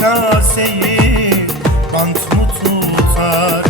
kaseyi bant mı tutar?